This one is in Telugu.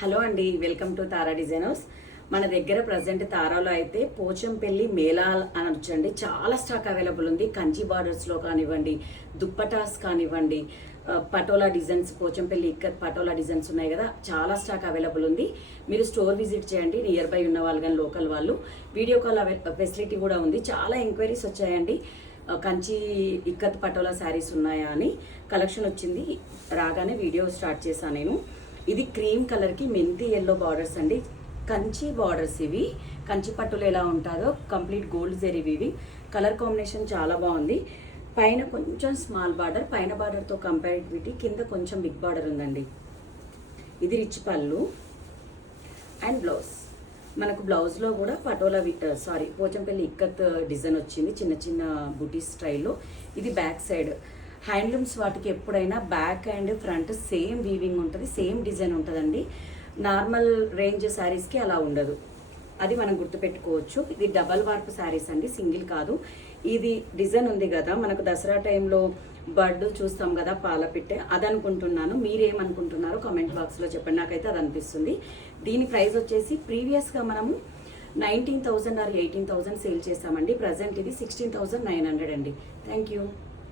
హలో అండి, వెల్కమ్ టు తారా డిజైనర్స్. మన దగ్గర ప్రజెంట్ తారాలో అయితే పోచంపల్లి మేళాల్ అనొచ్చండి. చాలా స్టాక్ అవైలబుల్ ఉంది. కంచి బార్డర్స్లో కానివ్వండి, దుప్పటాస్ కానివ్వండి, పటోలా డిజైన్స్, పోచంపల్లి ఇక్కత్ పటోలా డిజైన్స్ ఉన్నాయి కదా, చాలా స్టాక్ అవైలబుల్ ఉంది. మీరు స్టోర్ విజిట్ చేయండి, నియర్ బై ఉన్న వాళ్ళు కానీ లోకల్ వాళ్ళు. వీడియో కాల్ ఫెసిలిటీ కూడా ఉంది. చాలా ఎంక్వైరీస్ వచ్చాయండి, కంచి ఇక్కత్ పటోలా శారీస్ ఉన్నాయా అని. కలెక్షన్ వచ్చింది, రాగానే వీడియో స్టార్ట్ చేశాను నేను. ఇది క్రీమ్ కలర్కి మెంతి ఎల్లో బార్డర్స్ అండి. కంచి బార్డర్స్ ఇవి. కంచి పట్టులు ఎలా ఉంటుందో కంప్లీట్ గోల్డ్ జరీ ఇవి. కలర్ కాంబినేషన్ చాలా బాగుంది. పైన కొంచెం స్మాల్ బార్డర్, పైన బార్డర్తో కంపారిటివిటీ కింద కొంచెం బిగ్ బార్డర్ ఉందండి. ఇది రిచ్ పళ్ళు అండ్ బ్లౌజ్. మనకు బ్లౌజ్లో కూడా పటోలా పోచంపల్లి ఇక్కత్ డిజైన్ వచ్చింది, చిన్న చిన్న బుటీస్ స్టైల్లో. ఇది బ్యాక్ సైడ్. హ్యాండ్లూమ్స్ వాటికి ఎప్పుడైనా back and front same weaving ఉంటుంది, సేమ్ డిజైన్ ఉంటుందండి. నార్మల్ రేంజ్ శారీస్కి అలా ఉండదు, అది మనం గుర్తుపెట్టుకోవచ్చు. ఇది డబల్ వార్ప్ శారీస్ అండి, సింగిల్ కాదు. ఇది డిజైన్ ఉంది కదా, మనకు దసరా టైంలో బర్డ్ చూస్తాం కదా, పాలపిట్టె, అది అనుకుంటున్నాను. మీరేమనుకుంటున్నారో కామెంట్ బాక్స్లో చెప్పండి. నాకైతే అది అనిపిస్తుంది. దీని ప్రైస్ వచ్చేసి ప్రీవియస్గా మనము 19,000 or 18,000 సేల్ చేస్తామండి. ప్రజెంట్ ఇది 16,900 అండి. Thank you.